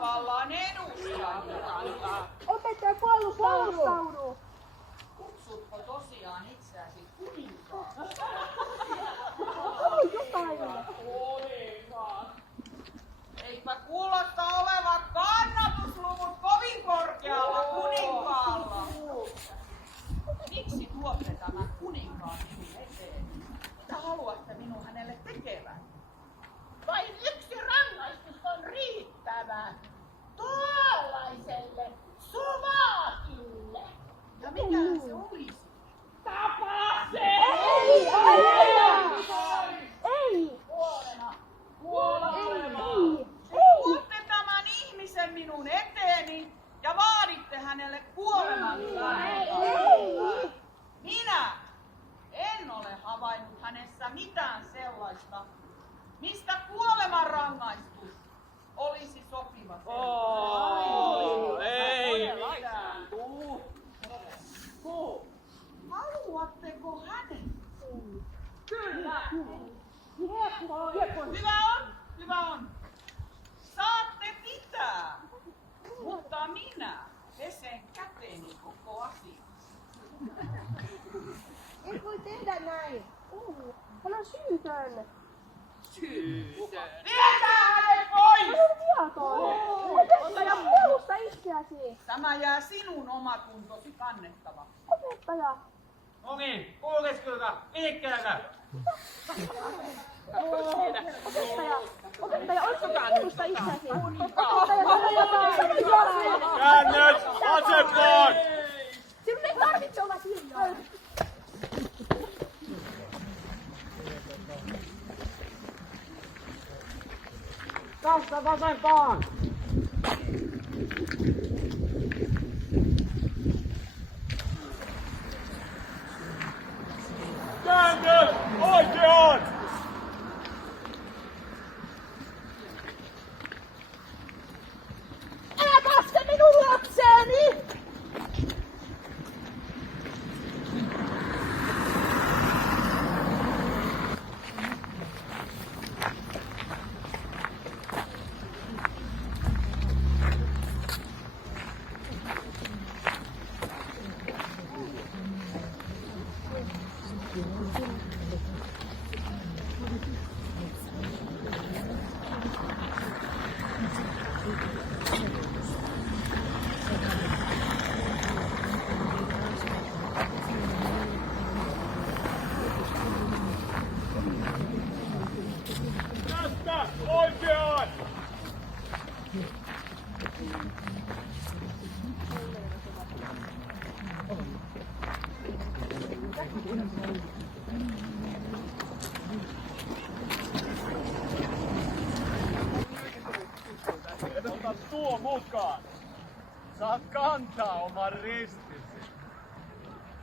tasavallan edustajia. Opettaja puolustaudu. Kutsutko tosiaan itseäsi kuninkaaksi? Kuninkaan. Eipä kuulosta olevan kannatusluvut kovin korkealla kuninkaalla. Miksi tuotte tämän kuninkaan minun eteen? Mitä haluatte minun hänelle tekevän? Vain yksi rangaistus on riittävä. Tuollaiselle suvakille. Ja mikä se olisi? Tapa se! Ei! Kuolema! Tuotte tämän ihmisen minun eteeni ja vaaditte hänelle kuoleman. Minä en ole havainnut hänessä mitään sellaista, mistä kuolemanrangaistus olisi sopiva. Ei! Haluatteko hänen? Kyllä! Hyvä on. Saatte pitää, mutta minä pesen käteeni koko asiassa. Et voi tehdä näin. Hän on syytön. Vietää hänet pois! Opettaja, puolusta itseäsi. Tämä jää sinun omatuntosi kannettavaksi. Opettaja. No niin, kuuleskelta, liikkeellä! Opettaja, oletko puolusta itseäsi? Käännös, asekaan! Sinun ei tarvitse olla hiljaa. Tästä vasempaan! Käännös, oikeaan! Älä kaste minun lapseeni! Tästä, oikeaan! Ota tuo mukaan. Saat kantaa oman ristisi.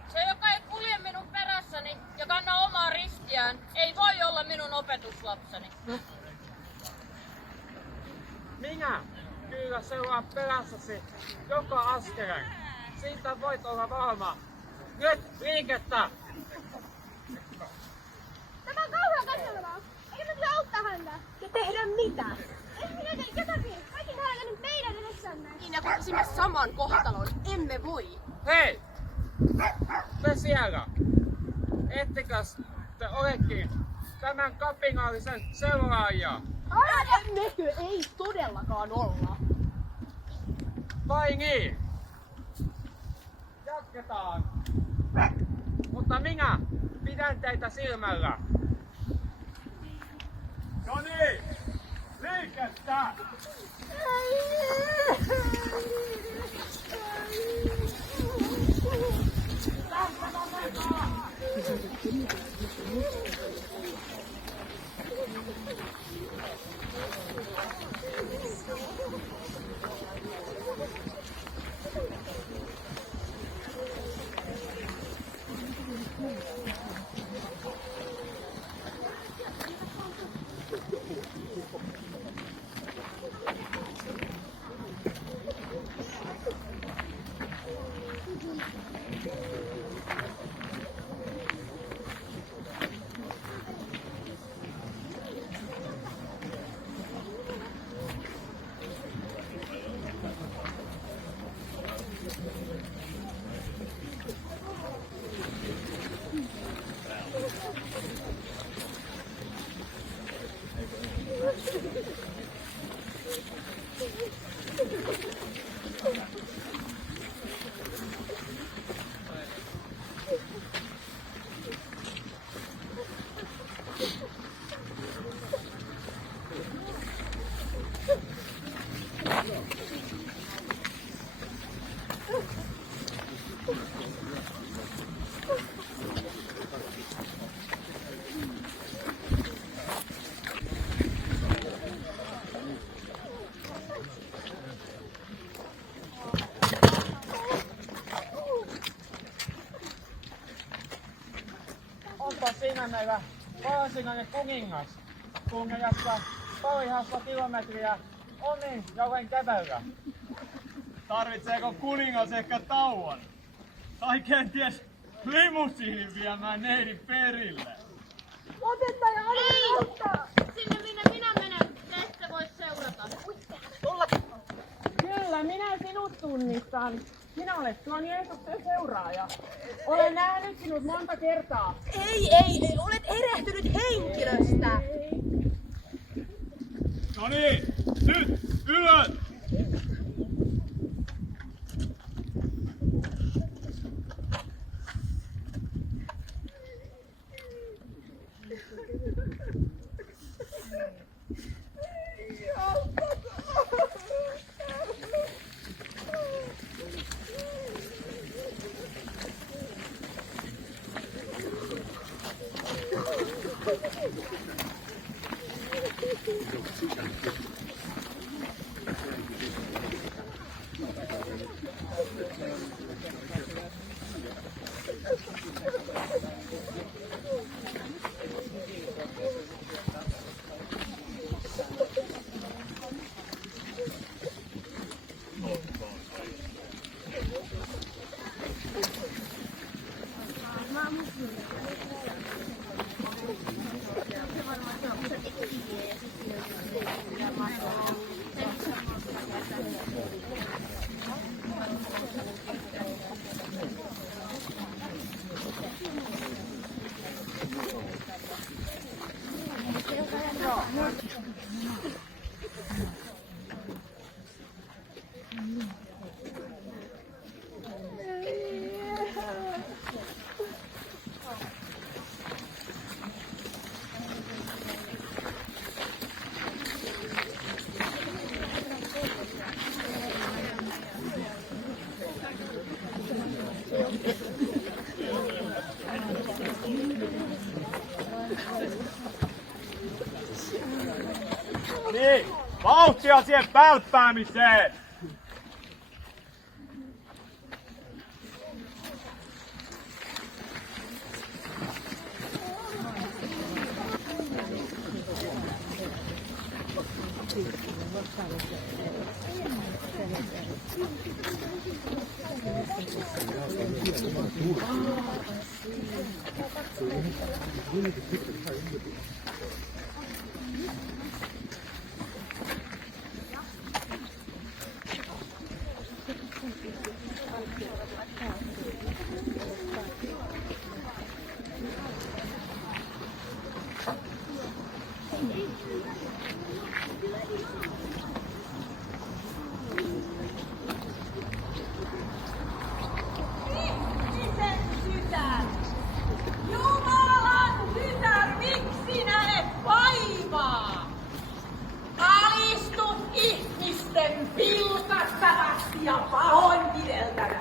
Se, joka ei kulje minun perässäni ja kanna omaa ristiään, ei voi olla minun opetuslapseni. Minä kyllä seuraan perässäsi joka askeleen. Siitä voit olla varma. Nyt liikettä! Tämä on kauhean käsivää. Eikä me auttaa häntä. Ja tehdä mitä? Ei minä tee jotakin. Kaikki nähdään nyt meidän edessänne. Niin ja kokisimme saman kohtalon, emme voi. Hei! Te siellä! Ettekäs te olekin tämän kapinallisen seuraajia? Emmekö? Ei todellakaan olla. Vai niin? Jatketaan. Mutta minä pidän teitä silmällä. No niin, liikettä! meillä varsinainen kuningas, kulkejassa 2,5 kilometriä omin jaloin kävellä. Tarvitseeko kuningas ehkä tauon? Tai kenties limusiinin viemään neidin perille? Opettaja, anna auttaa! Sinne minne minä menen, te ette voi seurata. Kyllä, minä sinut tunnistan. Sinä olet tuon Jeesuksen seuraaja. Olen nähnyt sinut monta kertaa. Ei, olet erehtynyt henkilöstä. No niin, nyt ylös! Niin, vauhtia siihen pälppäämiseen! Jumalan tytär, miksi näet vaivaa? Alistu ihmisten pilkattavasti ja pahoinpideltävä.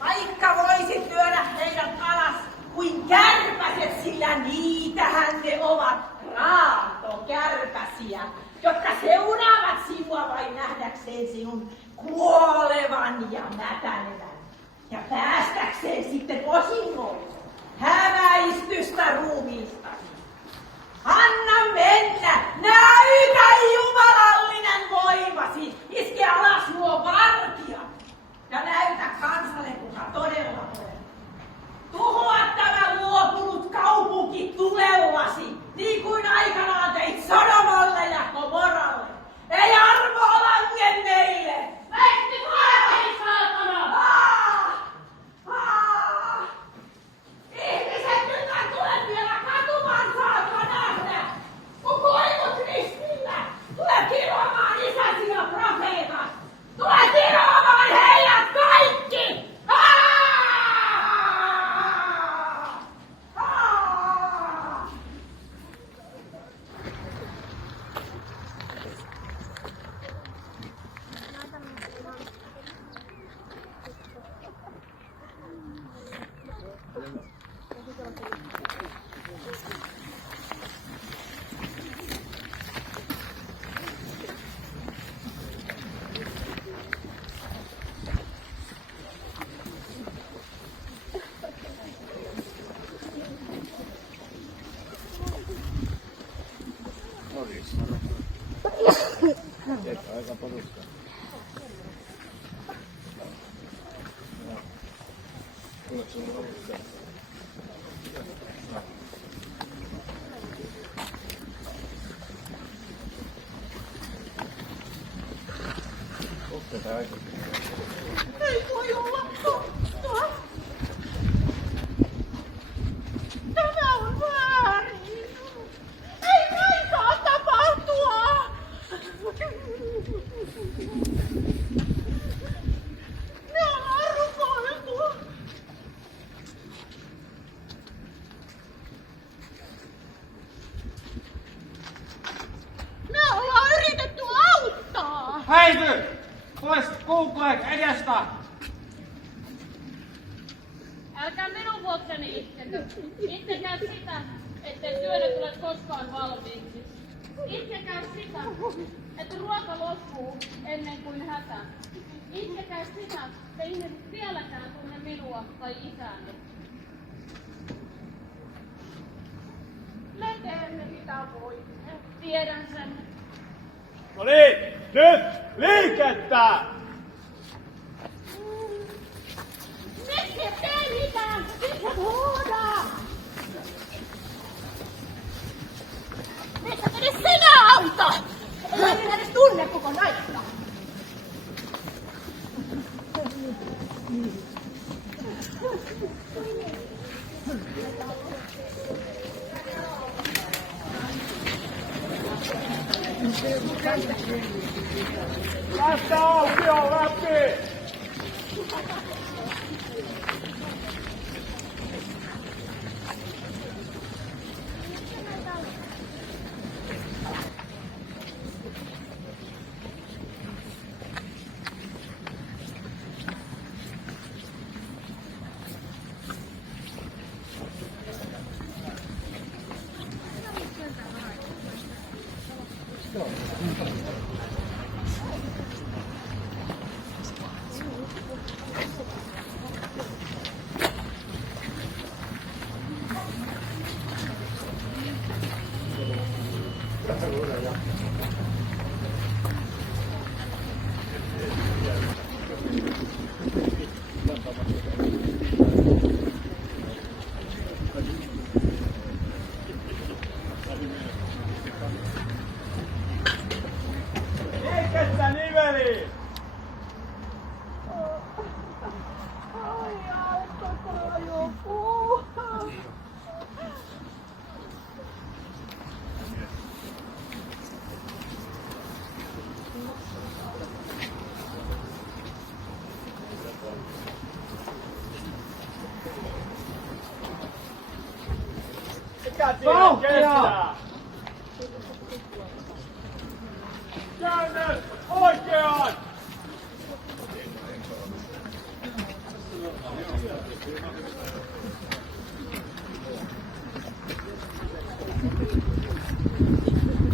Vaikka voisit lyödä heidät alas kuin kärpäset, sillä niitähän ne ovat raatokärpäsiä, jotka seuraavat sinua vain nähdäkseen sinun kuolevan ja mätänevän. Ja päästäkseen sitten osingolle häväistystä ruumiistasi. Anna mennä, näytä jumalallinen voimasi, iske alas nuo vartijat ja näytä kansalle, kuka todella olet. Tuhoa tämä luopunut kaupunki tulellasi, niin kuin aikanaan teit Sodomalle ja Gomoralle. Ei armoa lange meille! Lähti kuolei, saatana! Ihmiset, nyt tule vielä Ei voi olla totta. Tämä on väärin. Ei näin saa tapahtua. Me ollaan rukoiltu. Me ollaan yritetty auttaa. Häivy! Pois Google edestä! Älkää minun vuokseni itkekö. Itkekää sitä, ettei työnne tule koskaan valmiiksi. Itkekää sitä, että ruoka loppuu ennen kuin hätä. Itkekää sitä, että ihmiset vieläkään tunne minua tai isääni. Me teemme mitä voimme. Tiedän sen. No niin, nyt liikettä! Miksi et tee mitään? Miksi et huuda? Miksi et edes sinä auta? Ei minä edes tunne koko naista. Tästä aukio läpi! Liikettä niveliin! Ai auttakaa joku. Mikä siinä kestää? Käännös oikeaan!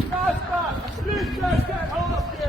Tästä liikkeeseen halki!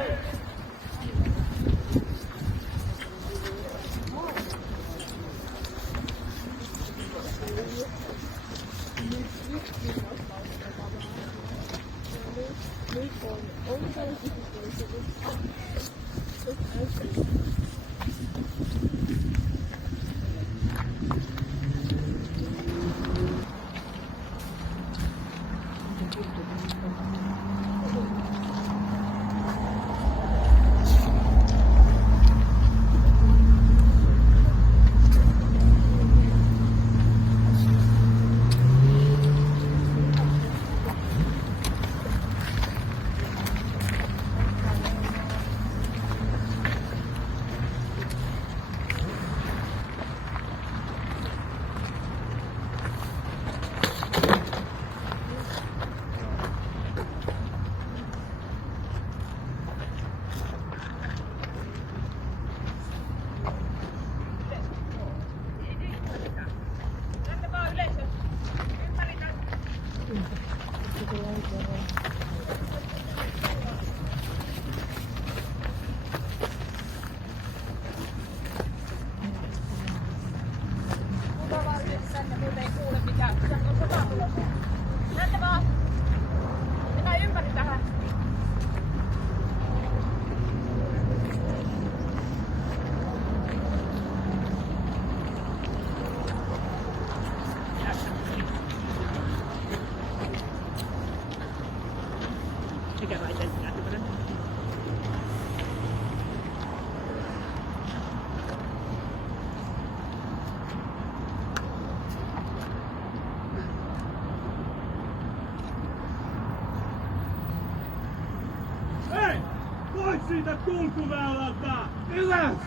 ikäväiten tämmönen. Hei! Pois siitä kulkuväylältä! Ylös!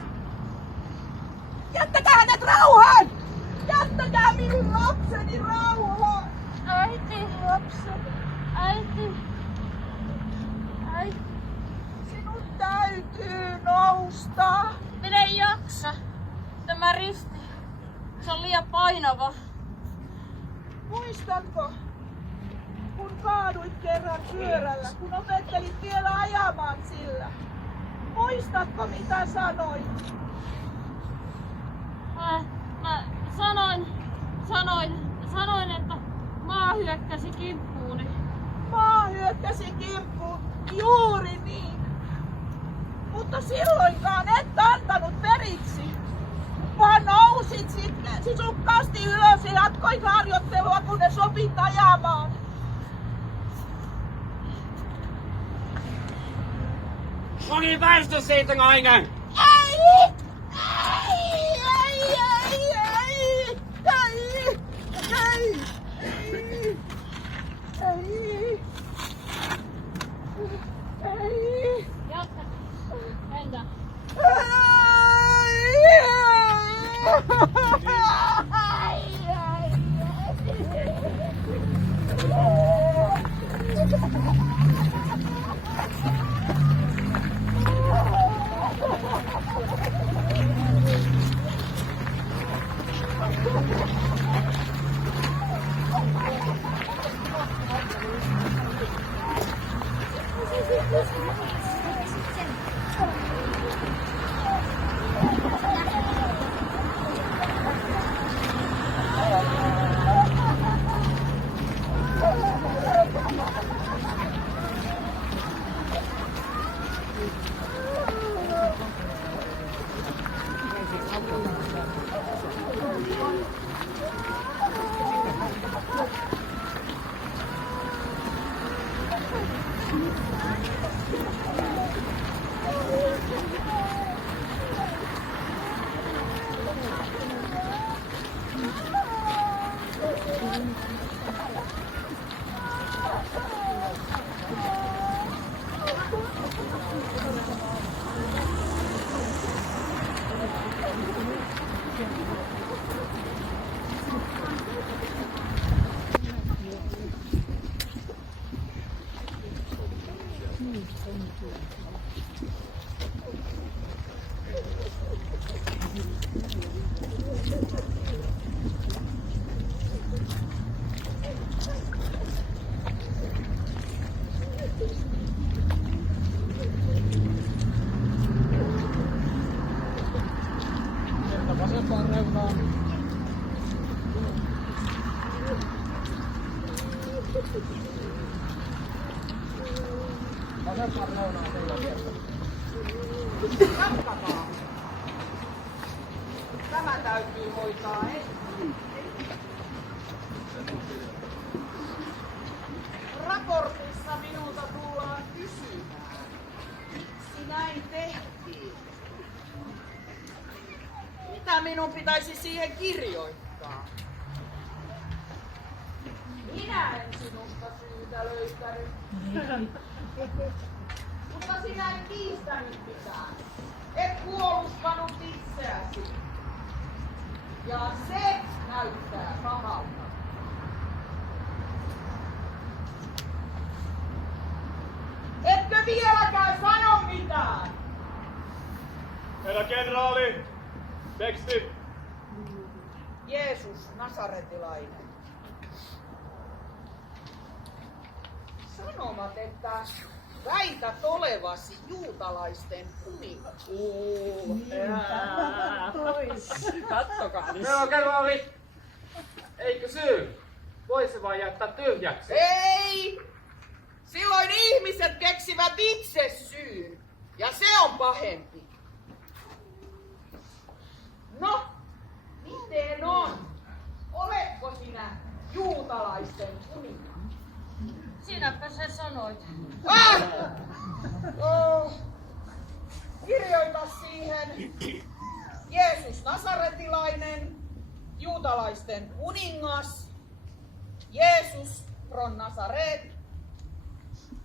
Jättäkää hänet rauhaan! Jättäkää minun lapseni rauhaan! Äiti, äiti. Sinun täytyy nousta! Minä en jaksa. Tämä risti. Se on liian painava. Muistatko, kun kaaduit kerran pyörällä, kun opettelit vielä ajamaan sillä? Muistatko, mitä sanoit? Mä sanoin, että maa hyökkäsi kimppuuni. Maa hyökkäsi kimppuun, juuri niin. Mutta silloinkaan et antanut periksi, vaan nousit sisukkaasti ylös ja jatkoit harjoittelua, kunnes opit ajamaan. Moni väistö siitä nainen! Ei! Jatka. Entä? Vasempaan reunaan. Vasempaan reunaan teillä vieressä. Jatkakaa. Tämä täytyy hoitaa ensin. Raportissa minulta tullaan kysymään, miksi näin tehtiin. Mitä minun pitäisi siihen kirjoittaa? Minä en sinusta syytä löytänyt. Mutta sinä et kiistänyt mitään. Et puolustanut itseäsi. Ja se näyttää pahalta. Etkö vieläkään sano mitään? Herra kenraali, teksti. Jeesus Nasaretilainen. Sanomat, että väität olevasi juutalaisten kuningas. Kattokaa nyt. Meillä on kenraali. Eikö syy? Voisi vaan jättää tyhjäksi. Ei! Silloin ihmiset keksivät itse syyn. Ja se on pahempi. No, miten on? Oletko sinä juutalaisten kuningas? Sinäpä sä sanoit. Kirjoita siihen Jeesus Nasaretilainen, juutalaisten kuningas, Jeesus från Nasaret,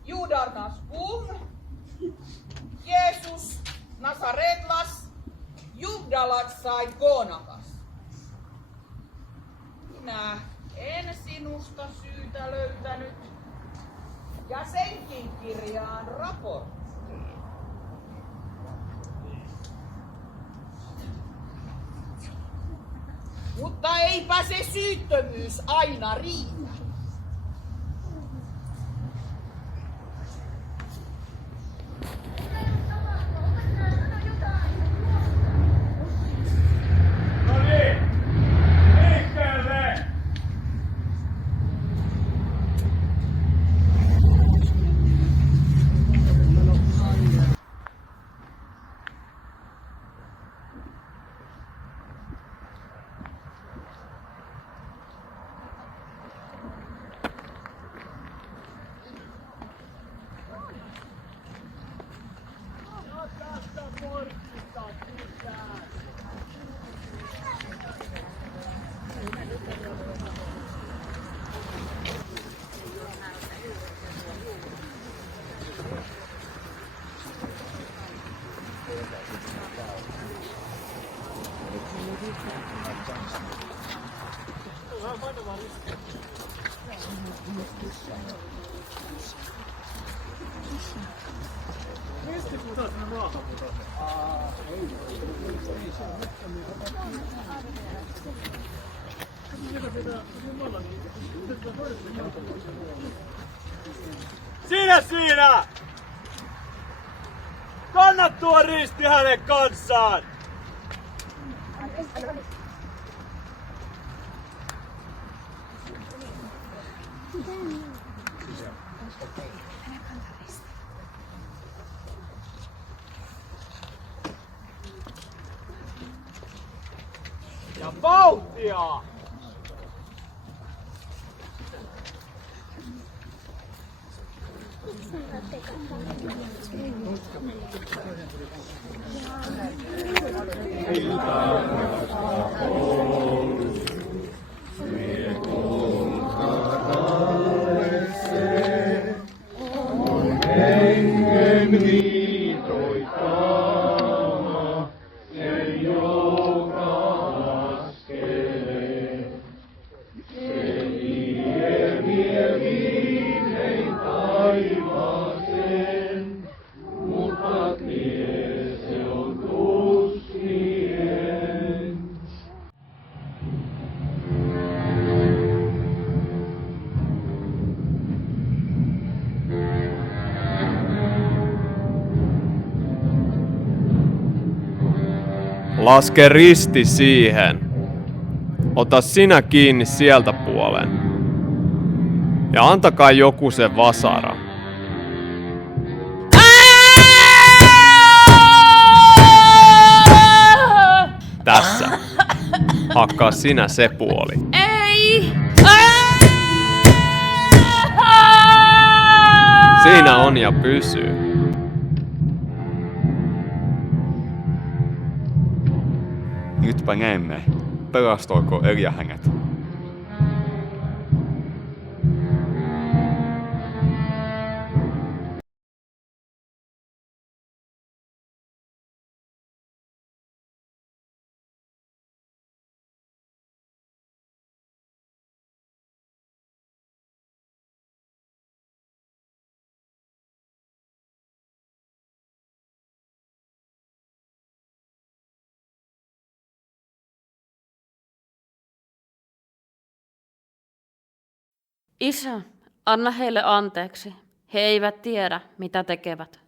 judarnas kung, Jeesus Nasaretlas, judalat sai konakas. Minä en sinusta syytä löytänyt, ja senkin kirjaan raporttiin. Mutta eipä se syyttömyys aina riitä. No niin, liikkeelle! Siinä! Kanna tuo risti hänen kanssaan! Ja vauhtia! Laske risti siihen. Ota sinä kiinni sieltä puolen. Ja antakaa joku se vasara. Tässä. Hakkaa sinä se puoli. Ei! Siinä on ja pysyy. Nytpä näemme, pelastoiko Elia hänet. Isä, anna heille anteeksi. He eivät tiedä, mitä tekevät.